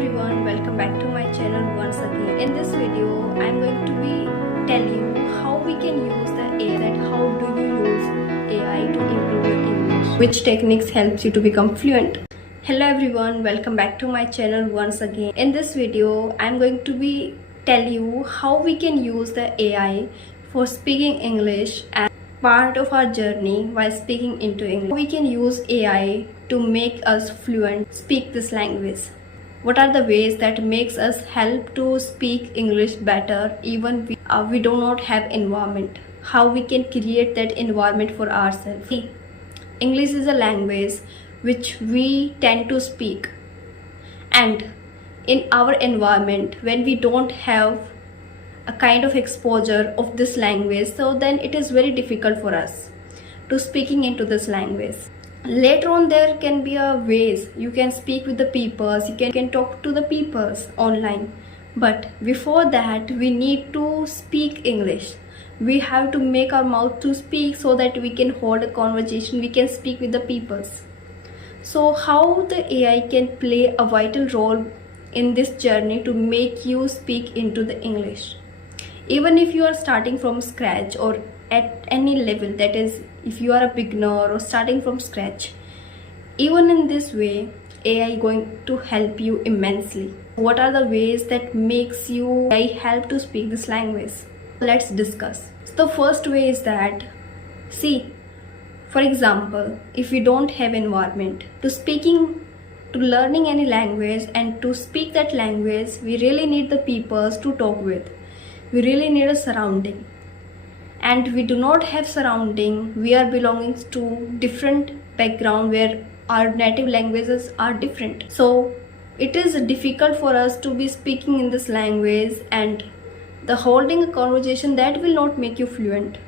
everyone, welcome back to my channel once again. In this video, I'm going to be tell you how we can use the AI, that how do you use AI to improve your English, which techniques helps you to become fluent. Hello everyone, welcome back to my channel once again. In this video, I'm going to be tell you how we can use the AI for speaking English and part of our journey while speaking into English. We can use AI to make us fluent, speak this language. What are the ways that makes us help to speak English better even we do not have environment? How we can create that environment for ourselves? See, English is a language which we tend to speak, and in our environment when we don't have a kind of exposure of this language, so then it is very difficult for us to speaking into this language. Later on there can be a ways you can speak with the peoples, you can talk to the peoples online, but before that we need to speak English. We have to make our mouth to speak so that we can hold a conversation, we can speak with the peoples. So how the AI can play a vital role in this journey to make you speak into the English? Even if you are starting from scratch or at any level, that is if you are a beginner or starting from scratch, even in this way AI going to help you immensely. What are the ways that makes you AI help to speak this language? Let's discuss. So the first way is that, see, for example, if we don't have environment to learning any language and to speak that language, we really need the peoples to talk with. We really need a surrounding, and we do not have surrounding. We are belonging to different background where our native languages are different, so it is difficult for us to be speaking in this language, and the holding a conversation that will not make you fluent,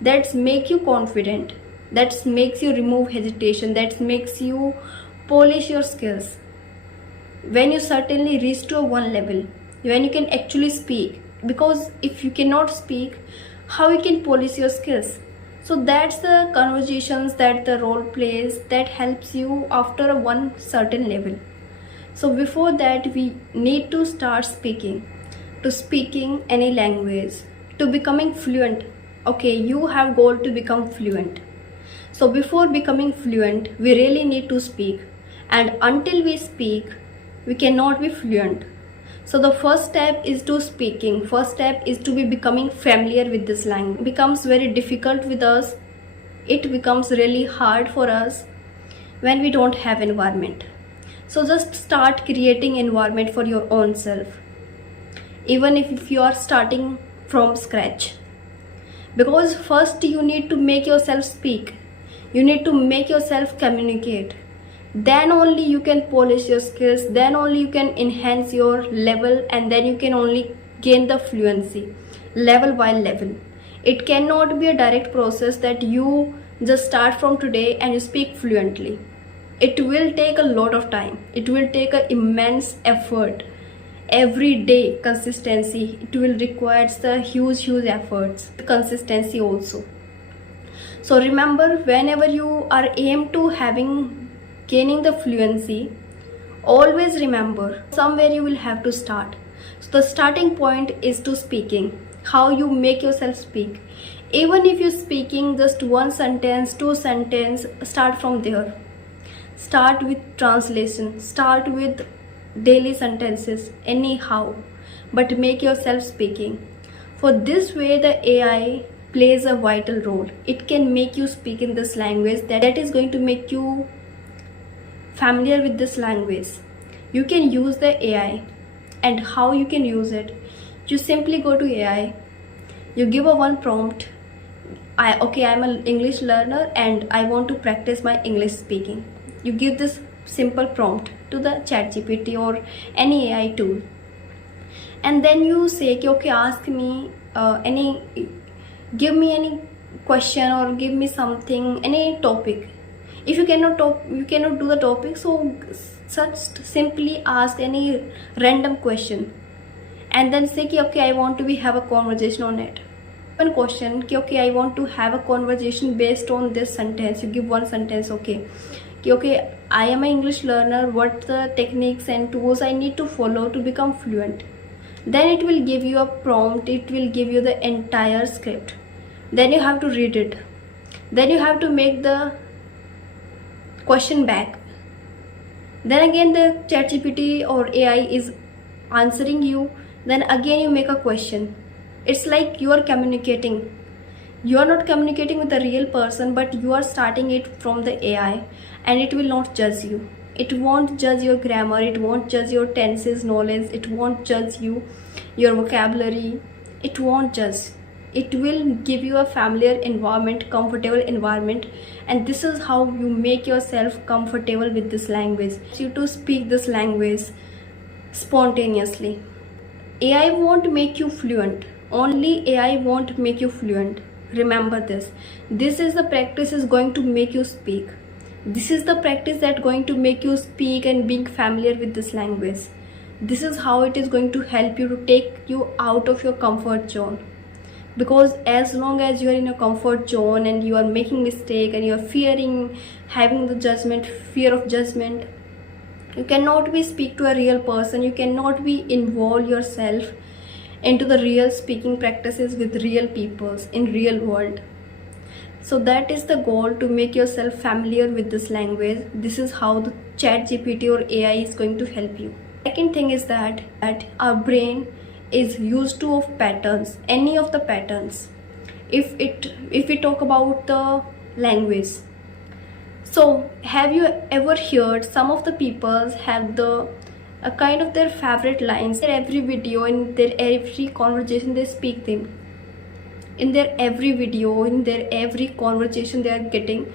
that make you confident, that makes you remove hesitation, that makes you polish your skills. When you certainly reach to a one level when you can actually speak, because if you cannot speak, how you can polish your skills? So that's the conversations, that the role plays that helps you after a one certain level. So before that we need to start speaking any language, to becoming fluent. Okay, you have goal to become fluent. So before becoming fluent we really need to speak, and until we speak we cannot be fluent. So the first step is to speaking. First step is to be becoming familiar with this language. It becomes very difficult with us. It becomes really hard for us when we don't have environment. So just start creating environment for your own self. Even if you are starting from scratch. Because first you need to make yourself speak. You need to make yourself communicate. Then only you can polish your skills, then only you can enhance your level, and then you can only gain the fluency level by level. It cannot be a direct process that you just start from today and you speak fluently. It will take a lot of time. It will take an immense effort. Every day consistency, it will require the huge efforts, consistency also. So remember, whenever you are aim to gaining the fluency, always remember somewhere you will have to start. So the starting point is to speaking. How you make yourself speak. Even if you're speaking just one sentence, two sentence, start from there. Start with translation, start with daily sentences, anyhow, but make yourself speaking. For this way the AI plays a vital role. It can make you speak in this language, that is going to make you familiar with this language. You can use the AI, and how you can use it, you simply go to AI, you give a one prompt. I'm an English learner and I want to practice my English speaking. You give this simple prompt to the ChatGPT or any AI tool, and then you say, okay, ask me give me any question or give me something, any topic. If you cannot do the topic, so just simply ask any random question, and then say, okay, I want to have a conversation on it. One question, okay, I want to have a conversation based on this sentence. You give one sentence, okay. कि okay, I am an English learner, what the techniques and tools I need to follow to become fluent. Then it will give you a prompt, it will give you the entire script. Then you have to read it. Then you have to make the question back. Then again the ChatGPT or AI is answering you. Then again you make a question. It's like you are communicating. You are not communicating with a real person, but you are starting it from the AI, and it will not judge you. It won't judge your grammar, it won't judge your tenses knowledge, it won't judge your vocabulary. It won't judge. It will give you a familiar environment, comfortable environment, and this is how you make yourself comfortable with this language. You to speak this language spontaneously. AI won't make you fluent. Only AI won't make you fluent. Remember this. This is the practice is going to make you speak. This is the practice that going to make you speak and being familiar with this language. This is how it is going to help you to take you out of your comfort zone. Because as long as you are in your comfort zone and you are making mistake and you are fearing having the judgment, fear of judgment, you cannot be speak to a real person. You cannot be involve yourself into the real speaking practices with real peoples in real world. So that is the goal, to make yourself familiar with this language. This is how the ChatGPT or AI is going to help you. Second thing is that our brain is used to of patterns, any of the patterns. If we talk about the language, so have you ever heard some of the people have the a kind of their favorite lines in every video, in their every conversation they speak them, in their every video, in their every conversation they are getting,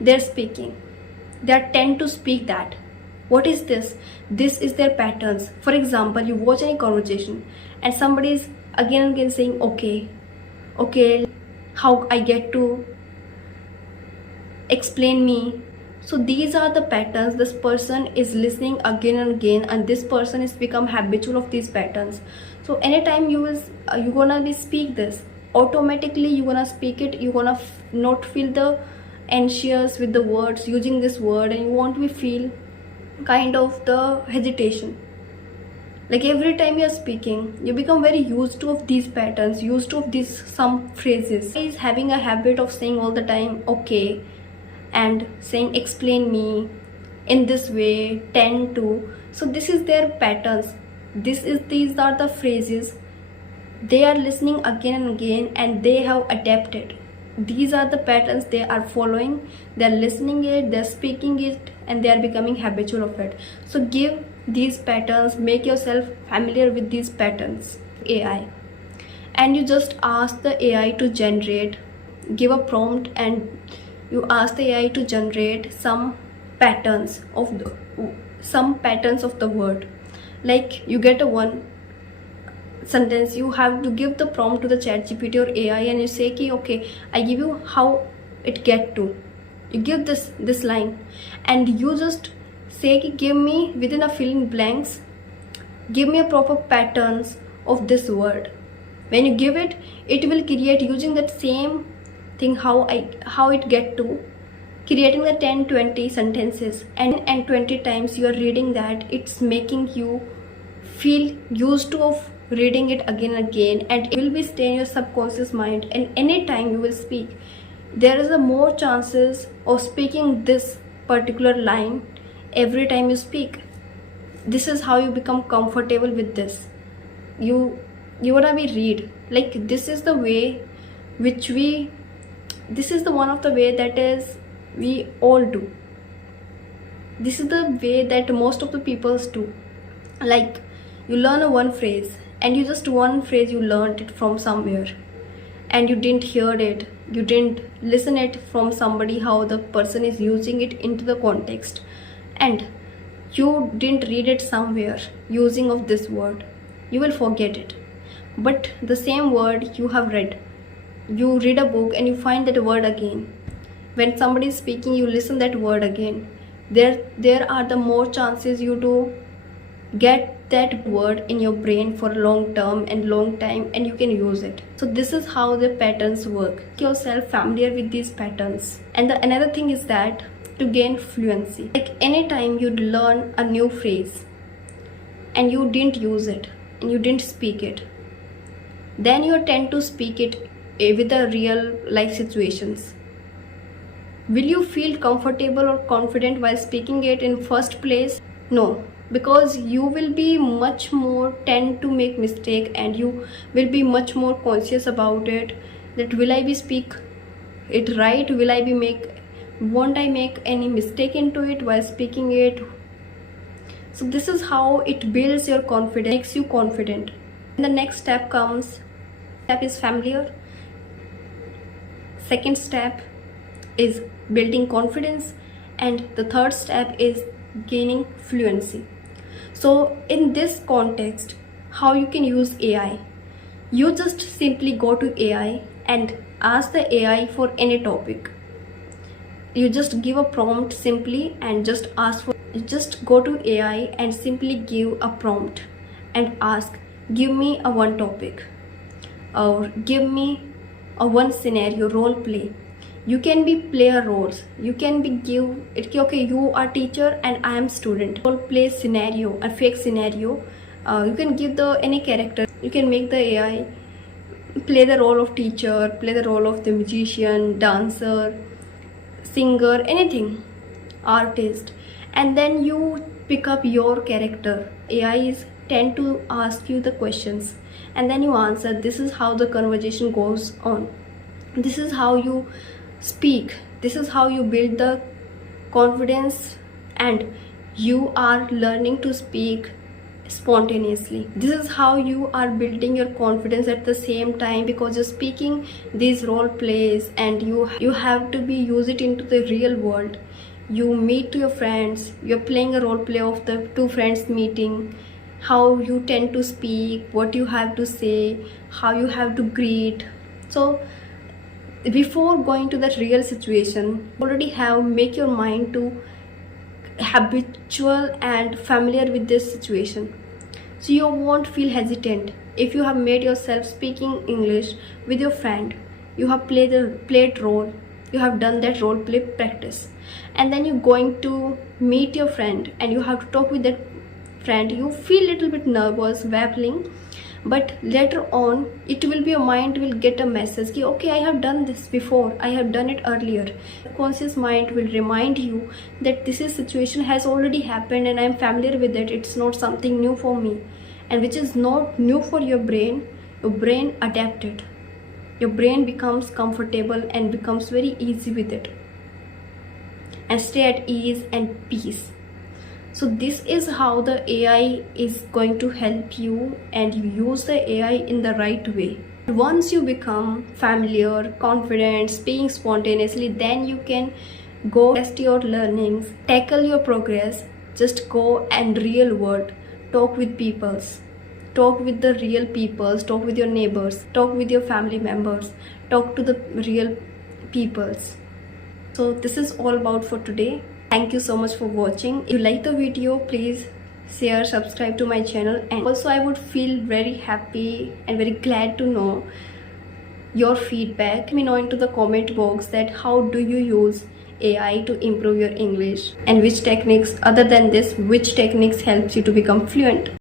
they're speaking, they tend to speak that. What is this? This is their patterns. For example, you watch any conversation and somebody is again and again saying okay, how I get to explain me. So these are the patterns. This person is listening again and again, and this person is become habitual of these patterns. So anytime you gonna be speak this, automatically you gonna speak it. You gonna not feel the anxious with the words, using this word, and you won't be feel kind of the hesitation. Like every time you are speaking, you become very used to of these patterns, used to of these some phrases. He is having a habit of saying all the time okay, and saying explain me in this way, tend to. So this is their patterns. These are the phrases they are listening again and again, and they have adapted. These are the patterns they are following. They are listening it, they are speaking it, and they are becoming habitual of it. So give these patterns, make yourself familiar with these patterns. AI, and you just ask the AI to generate, give a prompt, and you ask the AI to generate some patterns of the word. Like you get a one sentence, you have to give the prompt to the ChatGPT or AI, and you say ki, okay, I give you how it get to. You give this line, and you just say ki, give me within a filling blanks, give me a proper patterns of this word. When you give it, it will create using that same thing how it get to, creating the 10-20 sentences, and 20 times you are reading that. It's making you feel used to of reading it again and again, and it will be stay in your subconscious mind. And anytime you will speak, there is a more chances of speaking this particular line every time you speak. This is how you become comfortable with this. You wanna be read, like this is the way which this is the one of the way that is we all do. This is the way that most of the peoples do. Like you learn a one phrase, and you just one phrase you learned it from somewhere, and you didn't hear it, you didn't listen it from somebody how the person is using it into the context, and you didn't read it somewhere using of this word. You will forget it. But the same word you have read, you read a book and you find that word again. When somebody is speaking, you listen that word again. There are the more chances you to get that word in your brain for a long term and long time, and you can use it. So this is how the patterns work. Make yourself familiar with these patterns. And another thing is that to gain fluency. Like anytime you'd learn a new phrase and you didn't use it and you didn't speak it, then you tend to speak it with the real life situations. Will you feel comfortable or confident while speaking it in first place? No, because you will be much more tend to make mistake, and you will be much more conscious about it, that will I be speak it right, will I be won't I make any mistake into it while speaking it. So this is how it builds your confidence, makes you confident. And the next step is familiar. Second step is building confidence, and the third step is gaining fluency. So in this context, how you can use AI? You just simply go to AI and ask the AI for any topic. You just give a prompt simply and just ask for, you just go to AI and simply give a prompt and ask, give me a one topic, or give me a one scenario, role play. You can be player roles, you can be give it, okay, you are teacher and I am student, role play scenario, a fake scenario. You can give the any character, you can make the AI play the role of teacher, play the role of the magician, dancer, singer, anything, artist, and then you pick up your character. AIs tend to ask you the questions and then you answer. This is how the conversation goes on, this is how you speak, this is how you build the confidence, and you are learning to speak spontaneously. This is how you are building your confidence at the same time, because you're speaking these role plays and you have to be use it into the real world. You meet to your friends, you're playing a role play of the two friends meeting, how you tend to speak, what you have to say, how you have to greet. So before going to that real situation, already have make your mind to habitual and familiar with this situation, so you won't feel hesitant. If you have made yourself speaking English with your friend, you have played role, you have done that role play practice, and then you're going to meet your friend and you have to talk with that friend. You feel little bit nervous, babbling, but later on it will be, your mind will get a message ki, okay, I have done this before, I have done it earlier. Conscious mind will remind you that this is situation has already happened and I am familiar with it, it's not something new for me. And which is not new for your brain adapted, your brain becomes comfortable and becomes very easy with it and stay at ease and peace. So this is how the AI is going to help you, and you use the AI in the right way. Once you become familiar, confident, speaking spontaneously, then you can go test your learnings, tackle your progress, just go and real world, talk with peoples, talk with the real peoples, talk with your neighbors, talk with your family members, talk to the real peoples. So this is all about for today. Thank you so much for watching. If you like the video, please share, subscribe to my channel, and also I would feel very happy and very glad to know your feedback. Let me know into the comment box that how do you use AI to improve your English, and which techniques other than this, which techniques helps you to become fluent.